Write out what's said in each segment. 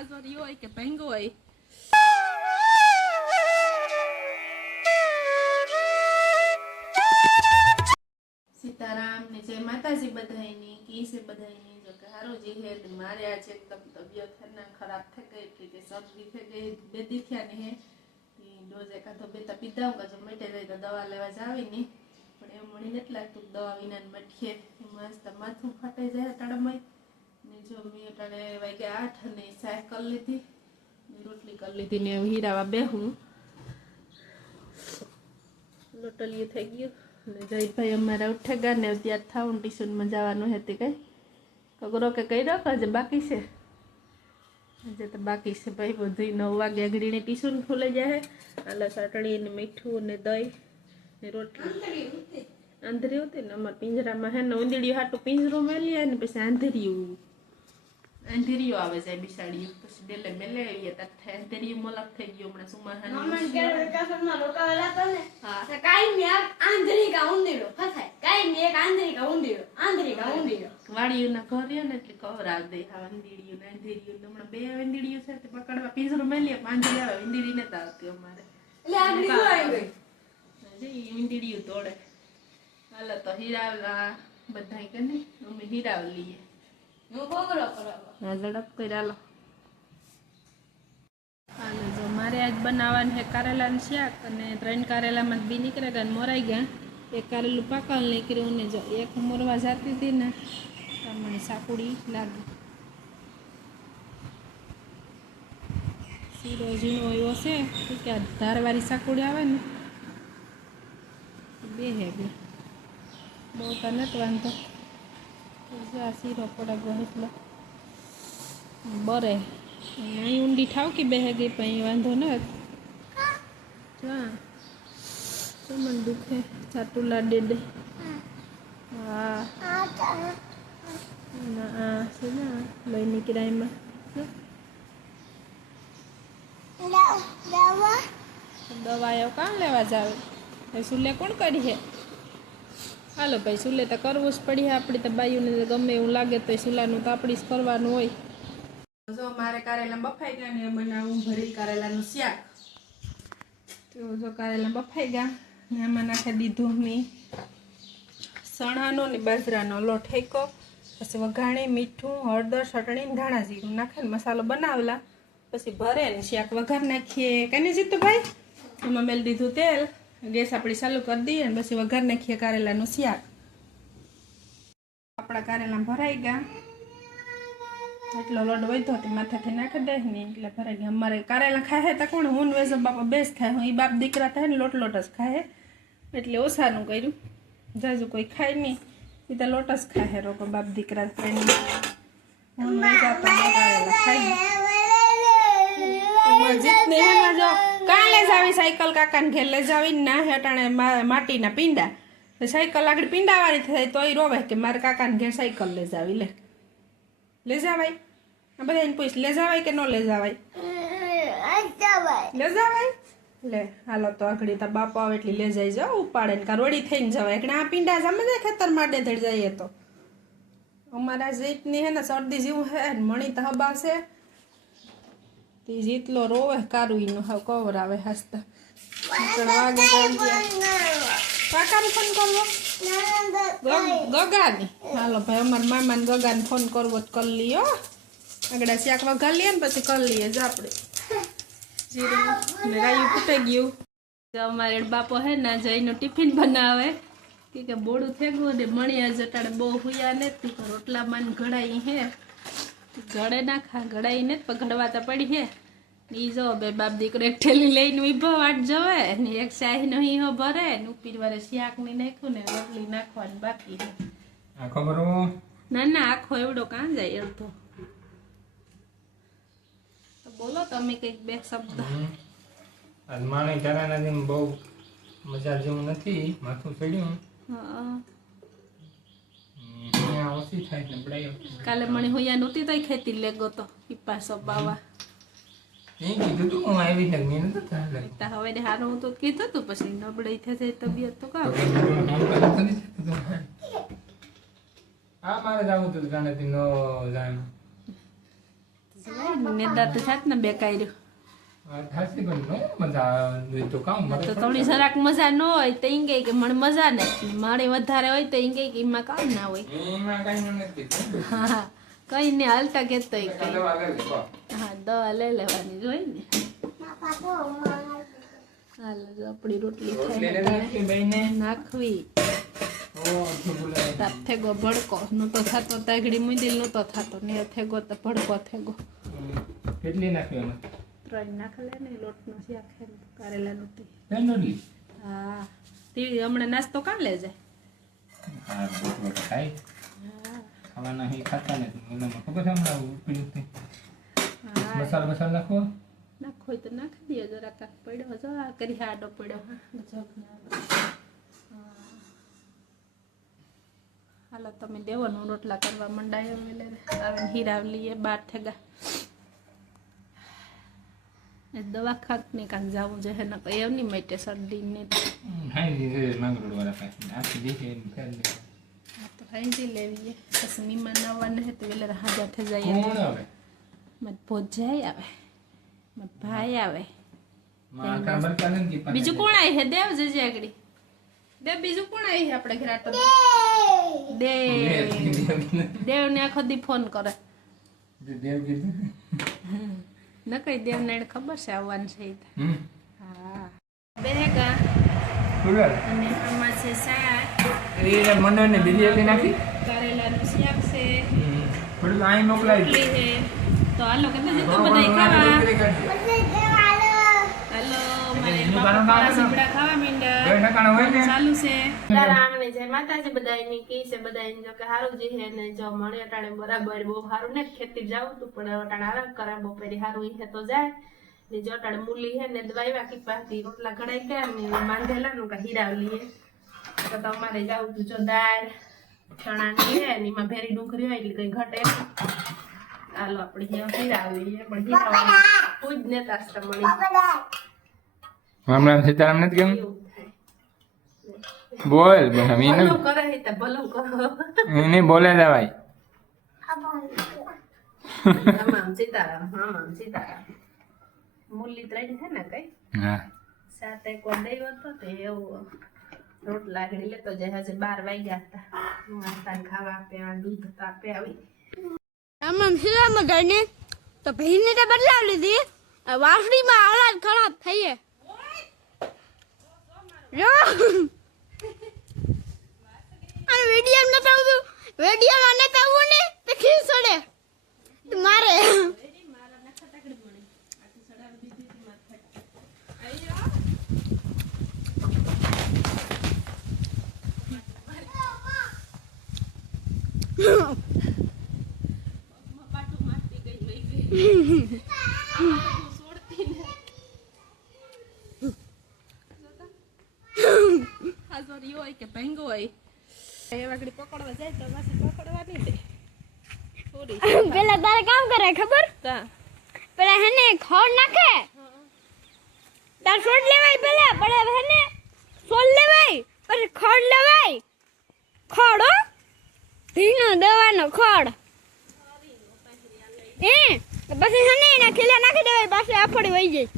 હાજરી હોય કે ભેંગો હોય. સીતારામ ને જય માતાજી બધાયની કી છે બધાયની જો કે હારો જે હે મારે આજ એકદમ તબિયત है ना खराब થઈ ગઈ એટલે કે શરદી થઈ ગઈ બે દી થયા ને હે ડોઝ એકાદો બે તા પીધા હું જો મટે જાય તો દવા લેવા જાવી ની પણ એમ મળી નથી લાગતું દવા વિના મઠીએ મસ્ત માથું ફાટી જાય અટાડમય ને જો મેં અટાડે વાગ્યા 8 અને ચાય કરી લીધી ને રોટલી કરી લીધી ને હીરાવા બેહું લોટલીએ થઈ ગયું ને જયભાઈ અમારા ઉઠેગા ને ત્યાં થાઉં ટ્યુશનમાં જવાનું હતી કઈ કગરો કે કઈ રાખો જે બાકી છે આજે તો બાકી છે ભાઈ બધું 9 વાગે આગળીને ટ્યુશન ખુલે જાય આલા ચટણી ને મીઠું ને દહીં ને રોટલી આંધરી હોતી ને અમારા પિંજરામાં હે ને ઉંદડીયું હાટું પિંજરું મેલી ને પછી આંધરીયું આવે છે બિસાડીયું પછી ડેલે મેલે આવીએ તો આંધરીયું મલક થઈ ગયું હમણાં સુમાહાની મમ્મી કે કાસમાં રોકાવેલા તો ને હા કાઈ મે આંધરી કા ઉંદીડો ફસાય કાઈ મે એક આંધરી કા ઉંદીડો વાડીયુંના ઘર રહ્યો ને એટલે કવરાવ દે હા આંધરીયું ને આંધરીયું હમણાં બે આંધરીયું છે તે પકડવા પિંજરું મેલીએ પાંજરી આવે આંધરી ને આવતી અમારે એટલે આંધરી આવી ગઈ જે આંધરીયું તોડે હાલો તો હીરાવલા બધાય કે ને અમે હીરાવ લઈએ હું કોગરો કરાવો હા ઝડપ કરી હાલો હાલો જો મારે આજ બનાવવાનું છે કારેલાનું શાક અને 3 કારેલામાં બી નીકળ્યા ગયા મોરાઈ ગયા એક કારેલું પાકલ નીકળ્યું ને જો એક મોરવા જાતી હતી ને તો મને સાકુડી લાગી શીરો ઝીણો એવો છે કે ધારવાળી સાકુડી આવે ને બે હે બે બહુ તો નથી વાંધો આ શીરો પડે એટલો બરે અહીં ઊંડી ઠાવકી બેહે ગઈ પણ અહીં વાંધો ન જા તો મને દુખે ચાટુલા ડેડે હા ના છે ને લઈ નીકળાયમાં દવાઓ કાં લેવા જાવે ભાઈ સુલે કોણ કરી હે હાલો ભાઈ સુલે તો કરવું જ પડી આપણે તો બાયુને ગમે એવું લાગે તો સુલાનું તો આપણે જ કરવાનું હોય જો મારે કારેલા બફાઈ ગયા ને બનાવું ભરી કારેલાનું શાક તો જો કારેલા બફાઈ ગયા ને એમાં નાખી દીધું મેં સણાનો ને બાજરાનો લોટ હેકો પછી વઘાણી મીઠું હળદર ચટણી ને ધાણા જીરું નાખીને મસાલો બનાવેલા પછી ભરે ને શાક વઘાર નાખીએ કને જીતુભાઈ એમાં મેલ દીધું તેલ ગેસ આપણી ચાલુ કરી દઈએ ને પછી વઘાર નાખીએ કારેલાનું શાક આપણા કારેલા ભરાઈ ગયા એટલો લોટ વધ્યો તો માથાથી નાખી દે ને એટલે ભરાઈ ગયા અમારે કારેલા ખાય તો કોણ હું વેસો બાપા બેસ ખાય હું એ બાપ દીકરા થાય ને લોટ જ ખાય એટલે ઓછાનું કર્યું જાજુ કોઈ ખાય નહીં એ તો લોટ જ ખાય રોકો બાપ દીકરા ખાય હું વેસા તો કારેલા ખાય જીતને હેમાં જો કાં લે જાવી સાયકલ કાકાને ઘેર લે જાવી ના હેટાણે માટીના પીંડા તો સાયકલ આગળ પીંડાવાળી થાય તો એ રોવે કે મારે કાકાને ઘેર સાયકલ લે જાવી લે જાવાય આ બધા એને પૂછ લે જાવાય કે ન લે જાવાય લે જાવાય લે હાલો તો આગળ તાર બાપા આવે એટલે લે જાય જાઓ ઉપાડે ને કા રોડી થઈને જવાય એટલે આ પીંડા જમે જાય ખેતર માટે ધડ જઈએ તો અમારા જીતની હે ને શરદી જેવું હે મણી તો હબાશે તે જેટલો રોવે કારું ઈનું હવે કવર આવે હસતા વાગે કાકાને ફોન કરવો ગગાને હાલો ભાઈ અમારા મામાને ગગાને ફોન કરવો તો કરી લઈએ આગળ શાક વઘાર લઈએ ને પછી કરી લઈએ જ આપણે જીરું ને રાયું ફૂટાઈ ગયું અમારે બાપો હે ને જઈનું ટિફિન બનાવે કે બોડું થેગું ને મણિયા જટાડે બહુ હુયા નથી રોટલામાં ઘડાઈ હે ઘડે નાખા ઘડાઈ ને પણ ઘડવા તો પડી હે ઈ જો બે બાપ દીકરો એક ઠેલી લઈને ઊભો વાટ જવે ને એક શાહી નો હીહો ભરે ને ઉપીર વારે શાક ની નાખ્યું ને રોટલી નાખવાની બાકી હે આખો બરો ના આખો એવડો કાં જાય અડધો તો બોલો તમે કઈક બે શબ્દ આજ માણે તારાના બહુ મજા જેવું નથી માથું ચડ્યું હા ઓછી થાય ને બડાયો કાલે મને હોયા નહોતી તો ખેતી લેગો તો પીપાસો બાવા એ કીધું તું હું આવી ને મેં નતો થાય તા હવે ને હારું તો કીધું તું પછી નબળાઈ થશે તબિયત તો કાવ આ મારે જાવું તો ગાણેથી નો જાણ નેદાતું થાત ને બે કાયરું હાસી પણ નો મજા આવે તો કામ મળે તો થોડી જરાક મજા ન હોય તો ઈ કહે કે મને મજા નથી, મારે વધારે હોય તો ઈ કહે કે એમાં કામ ના હોય. એમાં કાંઈ નથી. હા કઈ ને હાલતા કેતો ઈ કહે. દવા લે લે હા દવા લઈ લેવાની જોઈ ને. હાલો જો આપણી રોટલી થાય બેને નાખવી. ઓ બોલાય તાપ થેગો ભડકો નતો થતો તાગડી મુંદિલ નતો થતો ને થેગો તો ભડકો થેગો. કેટલી નાખ્યો એમાં 3 નાખલે ને લોટનો શાક છે કારેલાનું તે. પેનોલી હા તે હમણાં નાસ્તો કામ લે જાય. હા બોલો ખાઈ હા ખાવાના હી ખાતા ને એનામાં ખબર છે હમણાં ઉપડી ઉઠી હા મસાલા નાખો નાખો હોય તો નાખી દે જરા કાક પડ્યો જો આ કરી આડો પડ્યો. હા હાલો તમે દેવાનું રોટલા કરવા મંડાયો એટલે આવે હીરાવલીએ 12 થેગા દવા ખાક ને કાંક જાવું છે ને એમની માટે શરદી ને હાઈ દીધે માંગરોળ વાળા પાસે આખી દીધે ફેર દે તો હાઈ લેવીએ પછી મહેમાન આવવાના હે તો વેલા હાજર થઈ જાય. કોણ આવે મત ભોજાઈ આવે મત ભાઈ આવે માં કામર કાનન કી પાસે બીજું કોણ આવી હે દેવ જજે આગળી દેવ બીજું કોણ આવી હે આપણે ઘરે આટો દેવ ને આખો દી ફોન કરે દેવ કીધું ન કઈ દેવ ને ખબર છે આવવાનું છે. હા બેગા સુરલ અને આમાં છે શાક એ મને ને બીજી એક નાખી કારેલાનું શાક છે થોડું આઈ મોકલાવી રોટલી છે. તો હાલો કે તો બધાય ખાવા હાલો મારે બાપા સીબડા ખાવા માંડ્યા ચાલુ છે. રામ ને જય માતાજી બધાયની કી છે બધાયને જો કે હારું જી હે ને જો મળે અટાણે બરાબર બહુ હારું ને ખેતી જાવું તું પણ અટાણે આરામ કરે બપોરે હારું હે તો જાય ને જો અટાણે મૂલી હે ને દવાઈવા કી પાતી રોટલા ઘડાઈ ગયા ને માંધેલા નું કા હીરાવલી હે તો તમારે જાવું તું જો દાળ ચણાની હે ને એમાં ભેરી ડુંગળી હોય એટલે કઈ ઘટે નહીં. હાલો આપણે હીરાવલી હે પણ હીરાવલી ખુદ ને તાસ્તા મળી રામ રામ સીતારામ નથી કેમ બોલ બહમી ને ભલું કરે હે તો ભલું કરો એને બોલે દવાઈ આમ સીતારામ સીતારામ મુરલી ત્રણ છે ને કઈ હા સાથે કોઈ દઈ હતો તો એવું રોટલા આગળ લેતો જાય હજુ 12 વાગ્યા હતા નાસ્તા ખાવા આપે દૂધ તાપે આવી આમાં શીલા મગાઈને તો ભીને તે બદલાવ લીધી વાસણીમાં હાલત ખરાબ થઈ છે જો આ વિડિયો ન તાવું વિડિયો ન તાવું ને તે ખીસ છોડે મારે હોય કે ભેંગો હોય એ વાગડી પકડવા જાય તો પાછી પકડવા નહીં દે થોડી પેલા તારે કામ કરે ખબર તા પેલા હેને ખોડ નાખે તાર છોડ લેવાય પેલા પડે હેને છોડ લેવાય પછી ખોડ લેવાય ખોડ હો ભીનો દવાનો ખોડ પછી હેને એના ખીલા નાખી દેવાય પાછી આફડી વહી જાય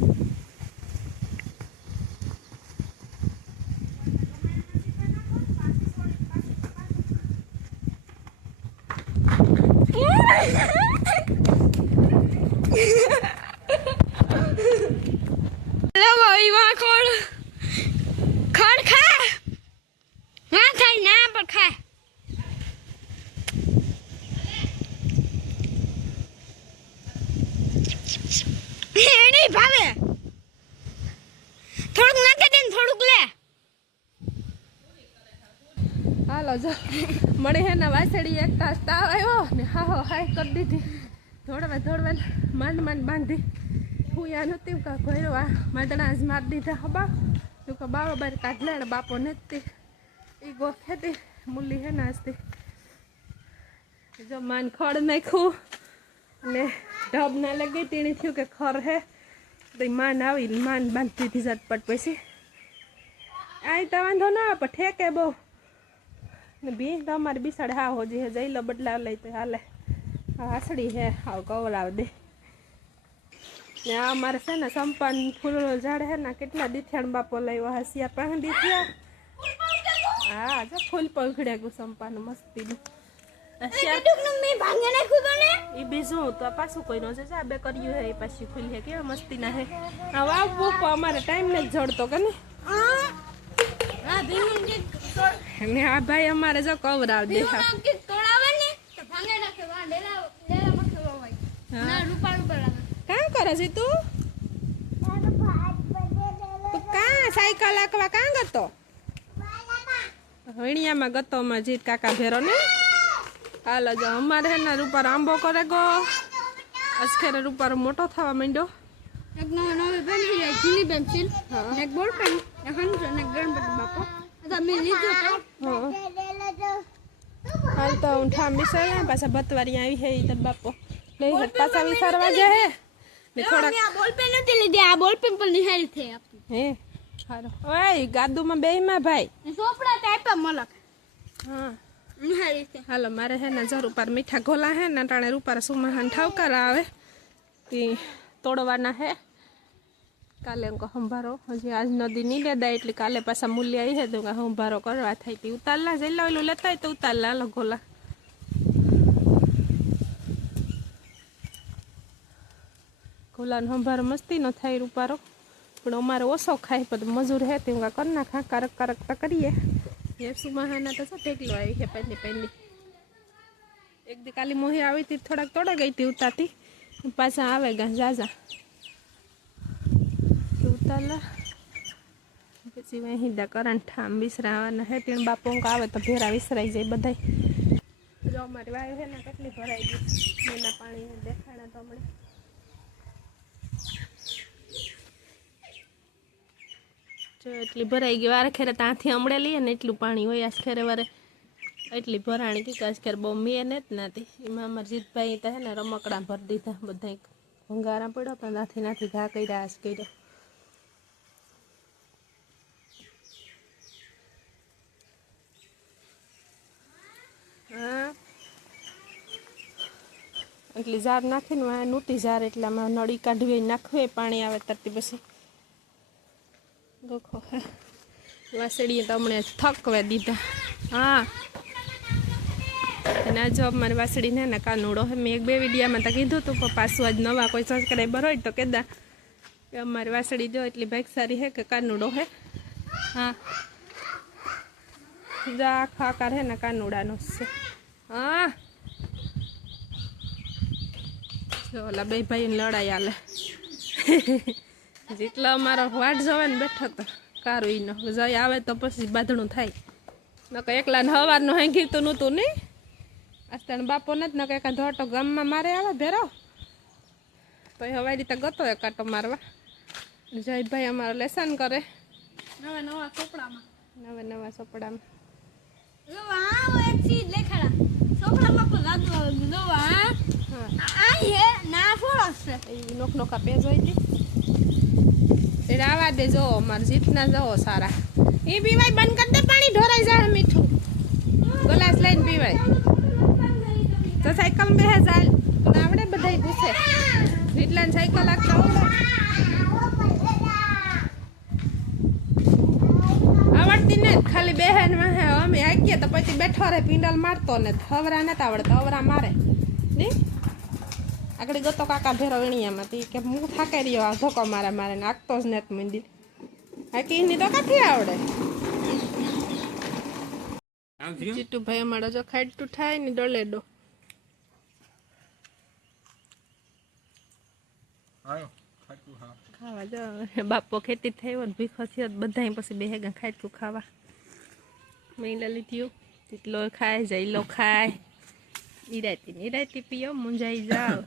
હાલો જો મને હે ને વાસળી એક તાસ તાવ આવ્યો ને હા હાય કરી દીધી ધોળવા માંડ બાંધી હું યા નહોતી કા ઘોડો આ માદણા જ મારી દીધા હબા તું કે બરાબર કાઢ લે બાપો નથી એ ગો ખેતી મૂલી હે ને આજથી જો માન ખડ નાખ્યું ને ઢબ ના લગી તેણી થયું કે ખર હે તો માન આવી માન બાંધી દીધી ઝટપટ પછી આ તો વાંધો ના પણ ઠેકે બહુ ને બી તમારે બિસાડે હા હોજી હે જઈ લો બદલાવ લઈ તો હાલે હાસડી હે હાવ કવરાવ દે ને આ અમારે છે ને સંપાન ફૂલનો ઝાડ હે ને કેટલા દીથિયાણ બાપો લાવ્યો હસિયા પાંચ દીથિયા. હા જો ફૂલ પંખડ્યા ગયું સંપાનું મસ્તીનું. એ બીજું તો પાછું કોઈ નો છે બે કર્યું હે પાછી ફૂલ હે કેવા મસ્તીના હે. આ વાવ બોકો અમારે ટાઈમ ને જડતો કે ને. ને આ ભાઈ અમારે જો કવરાવ દે કાં કરે છે તું? કાં સાયકલ આંકવા કાં ગતો? વણિયામાં ગતો માં જીત કાકા ભેરો ને. હાલો જો અમારે હે ને રૂપાર આંબો કરે ગો અસખેરે રૂપાર મોટો થવા માંડ્યો. એક નવી પેન્સિલ એક જૂની પેન્સિલ એક બોલ પેન એક હંસ અને ગણપતિ બાપો તમે લીધો તો હાલ તો હું ઠામ વિસર્યા પાછા બતવારી આવી હે ઈ તો બાપો લઈ હે પાછા વિસરવા જાય ને થોડા આ બોલ પેન નથી લીધી આ બોલ પેન પણ નિહાળી થઈ આપતી હે હારો ઓય ગાદુમાં બેહીમાં ભાઈ સોપડા ટાઈપા મલક હા નિહાળી થઈ. હાલો મારે હે ને જરૂર પર મીઠા ગોલા હે ને ટાણે રૂપાર સુમાહાન ઠાવકાર આવે તે તોડવાના હે કાલે અંકો સંભારો હજી આજ નદી નહીં લેદાય એટલે કાલે પાછા મૂલ્ય આવી હે તો સંભારો કરવા થાય તે ઉતારલા જઈ લો એલું લેતા હોય તો ઉતારલા હાલો ગોલા ગોલાનો સંભારો મસ્તી નો થાય રૂપારો પણ અમારે ઓછો ખાય પણ મજૂર હે તે હું કરી નાખા કારક કારક તો કરીએ એ સુમાહાના તો ઢેકલો આવી છે પહેલી એક દી કાલી મોહી આવી હતી થોડાક તોડા ગઈ હતી ઉતારતી પાછા આવે ગા જાજા ઉતારલા પછી વહીદા કરંટ ઠામ વિસરાવાના હે તેણ બાપો આવે તો ભેરા વિસરાઈ જાય બધાય જો અમારી વાયુ હે ને કેટલી ભરાઈ ગઈ એના પાણી દેખાડા તો હમણાં જો એટલી ભરાઈ ગઈ વારે ખેરે ત્યાંથી હમણે લઈએ ને એટલું પાણી હોય આજ ખેરે વારે એટલી ભરાણી કે આજ ખેર બહુ મેં ને જ નથી એમાં અમારા જીતભાઈ તો હે ને રમકડા ભરી દીધા બધા ભંગારા પડ્યો પણ નાથી ઘા કર્યા આજ કર્યો હા એટલી ઝાર નાખીને વાય નૂતી ઝાર એટલે આમાં નળી કાઢવી નાખવી પાણી આવે તરતી પછી ગોખો વાસળીએ તો હમણાં થકવે દીધા હા અને આ જો અમારી વાસળીને ને કાનુડો મેં એક બે વિડીયામાં તો કીધું હતું પણ પાછું આજ નવા કોઈ સબસ્ક્રાઈબર હોય તો કહેતા કે અમારી વાસળી જો એટલી ભાગ સારી હે કે કાનુડો હે હા જા આખા આકાર હે ને કાનુડાનો છે હા જો ઓલા બે ભાઈને લડાઈ આલે જેટલો અમારો વાટ જોવે ને બેઠો તો કારું ઈનો જઈ આવે તો પછી બાંધણું થાય નકર એકલા ને હવારનું હેંગી તો નહોતું નહીં આસ્તાણ બાપો નથી નકર એકા ધોટો ગામમાં મારે આવે ભેરો તો હવાઈ રીતે ગતો એ કાંટો મારવા જયભાઈ અમારો લેસન કરે નવા નવા ચોપડામાં નવા ચોપડામાં એક ચીજ લેખાડા ચોપડામાં પણ રાતો નવા આ હે ના ફોરસ છે એ નોખા પેજ હોય હતી એટલે આવા દે જો અમારે જીતના જવો સારા એ પીવાય બંધ કરી દે પાણી ઢોરાઈ જાય મીઠું ગ્લાસ લઈને પીવાય તો સાયકલ બેહે જાય પણ આવડે બધાય પૂછે જીતલાને સાયકલ આખતા આવડતી ને ખાલી બેહે ને વાહે અમે આકીએ તો પછી બેઠો રહે પીંડલ મારતો ને હવરા નથી આવડતો હવરા મારે નહીં આગળ ગતો કાકા ભેરો વીણિયામાં તી કે હું થાકી રહ્યો આ ધોકો મારે ને આગતો જ નથી મંદિર આ કીની તો કાથી આવડે જીતુભાઈ અમારો જો ખાટું થાય ને ડોલેડો ખાવા જો બાપો ખેતી થયો ને ભીખો થયો બધા પછી બેહેગા ખાટું ખાવા મહિલા લીધું તેટલો ખાય જઈલો ખાય ઈરાતી પીઓ મુંજાઈ જાવ